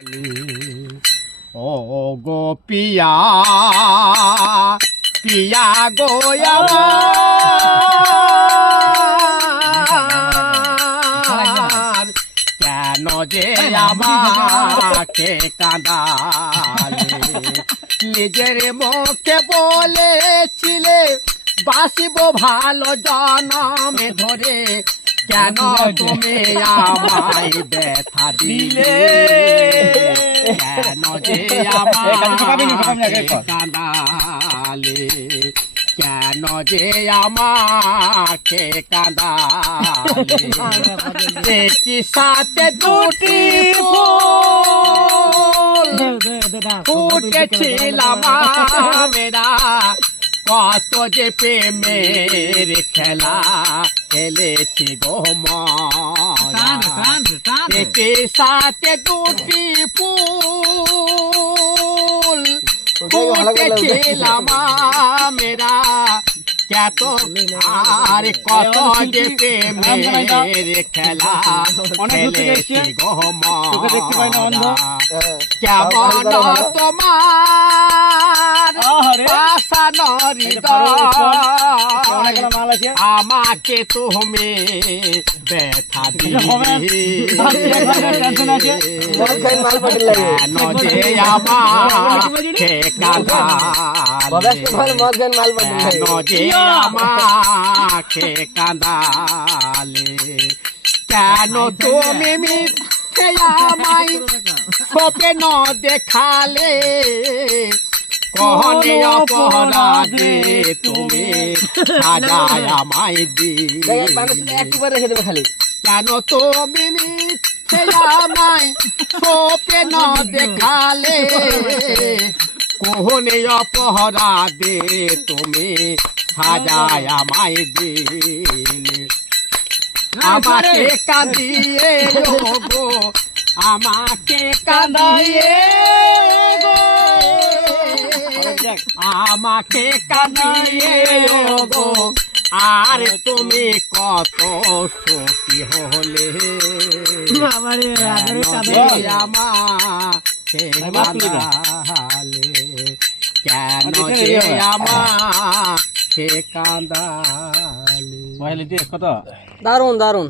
ও গো পিয়া পিয়া গো আমার কেন যে আমাকে কাঁদালে নিজের মুখে বলেছিলে বাসিব ভালো জনমে ধরে কেন তুমি আমায় ব্যথা দিলে কেন যে আমাকে কাঁদালে কেন যে আমাকে কাঁদালে একই সাথে দুটি ফুটেছিলাম মেরা কত যে প্রেমের খেলা খেলেছি গো মরা একই সাথে দুটি ফুল ফুটেছিলাম মেরা কত আর কত যে প্রেমের খেলা খেলেছি গো মরা কেমন তোমার আমাকে তুমি ব্যথা দিলে আমাকে আমাকে কাঁদালে কেন তুমি মিথ্যে আমায় স্বপ্ন দেখালে কহনে অপরাধে তুমি সাজায় আমায় দিলে কেন তুমি মিথ্যে আমায় স্বপ্ন দেখালে কহনে অপরাধে তুমি সাজায় আমায় দিলে আমাকে কাঁদিয়ে গো আমাকে কাঁদিয়ে গো আমাকে কাঁদিয়ে গো আর তুমি কত সুখী হলে আমাকে কাঁদালে কেন যে আমাকে কাঁদালে দারুন দারুন।